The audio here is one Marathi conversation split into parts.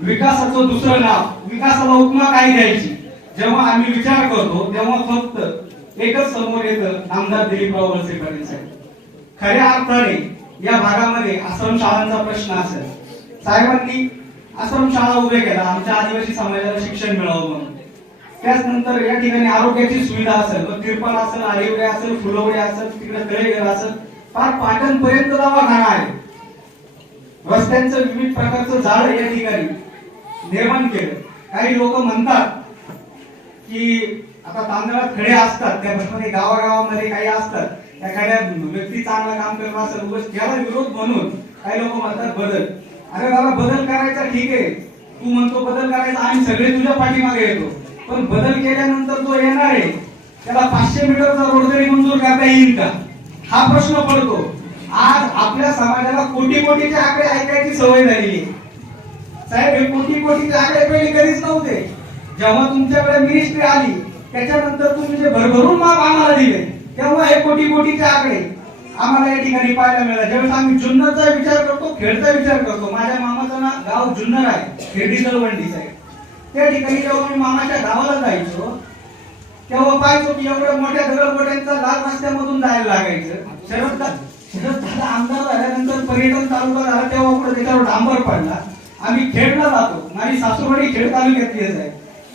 विकासाचं दुसरं नाव विकासाला उपमा काय द्यायची? जेव्हा आम्ही विचार करतो तेव्हा फक्त एकच समोर येतं आमदार दिलीपराव वळसे पाटील साहेब. खऱ्या अर्थाने या भागामध्ये आश्रमशाळांचा प्रश्न असेल. साहेबांनी आश्रम शाळा उभे केला आमच्या आदिवासी समाजाला शिक्षण मिळावं म्हणून. त्याचनंतर या ठिकाणी आरोग्याची सुविधा असेल मग तिरपण असेल आरेवडे असेल फुलवडे असेल तिकडे तळेघर असेल फार पाटणपर्यंत दवाखाना आहे. रस्त्यांचं विविध प्रकारचं झाड या ठिकाणी निर्माण केलं. काही लोक म्हणतात की आता तांदळात खडे असतात त्या त्यामध्ये गावागावामध्ये काही असतात. एखाद्या व्यक्ती चांगलं काम करत असेल उगाच त्याला विरोध म्हणून काही लोक म्हणतात बदल. अरे बाबा बदल करायचा ठीक आहे. तू म्हणतो बदल करायचा आम्ही सगळे तुझ्या पाठीमागे येतो. पण बदल केल्यानंतर तो येणार आहे. त्याला पाचशे मीटरचा रोड जरी मंजूर करता येईल का? हा प्रश्न पडतो. आज आपल्या समाजाला कोटी कोटीचे आकडे ऐकायची सवय झालेली आहे. साहेब हे कोटी कोटीचे आकडे पहिले कधीच नव्हते. जेव्हा तुमच्याकडे मिनिस्ट्री आली त्याच्यानंतर तुम्ही जे भरभरून माप आम्हाला दिले तेव्हा हे कोटी कोटीचे आकडे आम्हाला या ठिकाणी पाहायला मिळाले. ज्यावेळेस आम्ही जुन्नरचा विचार करतो खेडचा विचार करतो माझ्या मामाचं ना गाव जुन्नर आहे खेडी तलवंडी साहेब. त्या ठिकाणी जेव्हा मी मामाच्या गावाला जायचो तेव्हा पाहायचो की एवढ्या मोठ्या दगडगोट्यांचा लाल रस्त्यामधून जायला लागायचं. शरद शरद दादा आमदार झाल्यानंतर पर्यटन तालुका झाला तेव्हा पुढे त्याच्यावर डांबर पडला. आम्ही खेडला जातो. माझी सासूबाई खेड तालुक्यातली आहे.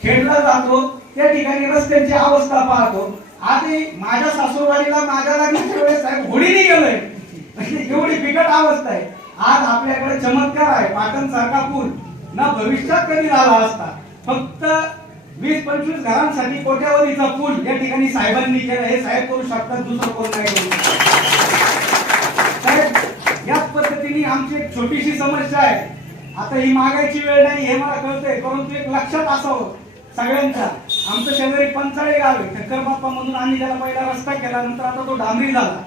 खेडला जातो त्या ठिकाणी रस्त्यांची अवस्था पाहतो. आधी माझ्या सासूबाईला माझ्या लग्नाच्या वेळेस साहेब होडीने म्हणजे गेलोय एवढी बिकट अवस्था आहे. आज आपल्याकडे चमत्कार आहे. पाटण सारखा पूल ना भविष्यात कधी झाला असता. फक्त वीस पंचवीस घरांसाठी कोट्यावधीचा पूल या ठिकाणी साहेबांनी केला. हे साहेब करू शकतात दुसरं कोण नाही करू शकतात साहेब आमची एक छोटीशी समस्या आहे. आता ही मागायची वेळ नाही हे मला कळतंय परंतु एक लक्षात असावं सगळ्यांच्या. आमचं शेजारी पंचाळे गाव आहे. ठक्कर बाप्पा म्हणून आम्ही त्याला पहिला रस्ता केला नंतर आता तो डांबरी झाला.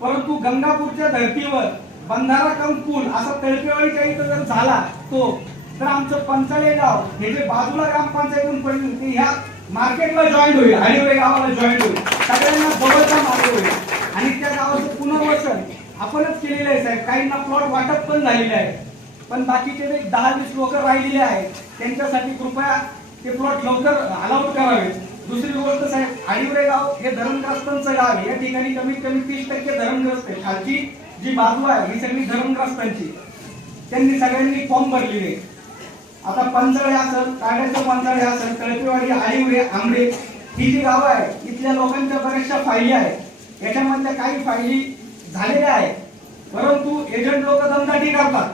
परंतु गंगापूरच्या धर्तीवर बंधारा कम पूल असा तळपेवाडीच्या इथं जर झाला तो तर आमचं पंचाळे गाव हे जे बाजूला ग्रामपंचायतून पडली होती ह्या मार्केटला जॉईन होईल हरिवरे गावाला जॉईन होईल. सगळ्या जवळचा मार्ग होईल आणि त्या गावाचं पुनर्वसन आपणच आहे साहेब. काहींना प्लॉट वाटप पण झालेले आहे. पण बाकीचे जे दहा वीस लोक राहिलेले आहेत त्यांच्यासाठी कृपया ते प्लॉट लवकर अलाउट करावे दुसरी गोष्ट साहेब आडिवरे गाव हे धरणग्रस्तांचं गाव आहे. या ठिकाणी कमीत कमी तीस टक्के धरणग्रस्त आहे खालची जी बाजू आहे ही सगळी धरणग्रस्तांची. त्यांनी सगळ्यांनी फॉर्म भरलेले आता पंचाळे असेल काड्याचं पंचाळे असेल तळपेवाडी आळीवरे आंबे ही जी गावं आहे इथल्या लोकांच्या बऱ्याचशा फायली आहेत. याच्यामधल्या काही फायली झालेल्या आहेत. परंतु एजंट लोक दमदाटी करतात.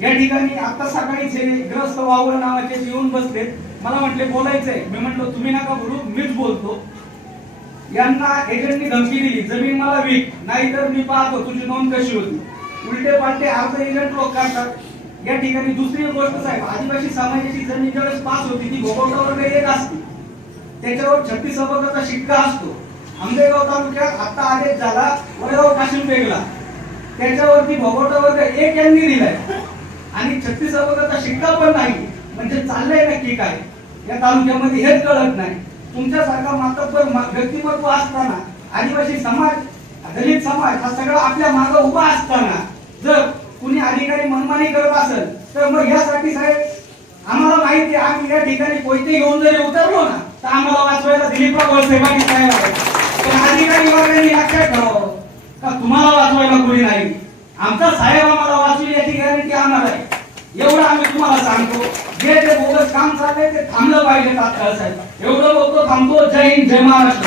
या ठिकाणी आता सकाळी हे ग्रस्त वावर नावाचे येऊन बसले मला म्हटले बोलायचंय. मी म्हटलो तुम्ही नका बोलू मीच बोलतो. यांना एजंटनी धमकी दिली जमीन मला विक नाहीतर मी पाहतो तुझी नोंद कशी होती. उलटे पालटे अर्ध एजंट लोक करतात. या ठिकाणी दुसरी गोष्ट साहेब आदिवासी समाजाची जमीन ज्यावेळेस पास होती ती भोगवटावर वर्ग एक असते. त्याच्यावर छत्तीस अबकाचा शिक्का असतो. आंबेगाव तालुक्यात आता आदेश झाला वडगाव काशिम बेगला त्याच्यावरती भोगवटा वर्ग एक यांनी दिलाय. आणि छत्तीस अबकाचा शिक्का पण नाही. म्हणजे चाललंय नक्की काय या तालुक्यामध्ये हेच कळत नाही. तुमच्यासारखा मातब्बर व्यक्तिमत्व असताना आदिवासी समाज दलित समाज हा सगळा आपल्या मागे उभा असताना जर कुणी अधिकारी मनमानी करत असेल तर मग यासाठी साहेब आम्हाला माहिती आहे आम्ही या ठिकाणी कोयते घेऊन जरी उतरलो ना तर आम्हाला वाचवायला दिलीपराव वळसे पाटील साहेब पण अधिकारी वर्गाने लक्षात ठेवावं. का तुम्हाला वाचवायला कोणी नाही? आमचा साहेब आम्हाला वाचवी याची गॅरंटी आम्हाला आहे. एवढं आम्ही तुम्हाला सांगतो. जे ते बोगस काम चाललंय ते थांबलं पाहिजे तात्काळ साहेब. एवढं बोलतो थांबतो. जय हिंद जय महाराष्ट्र.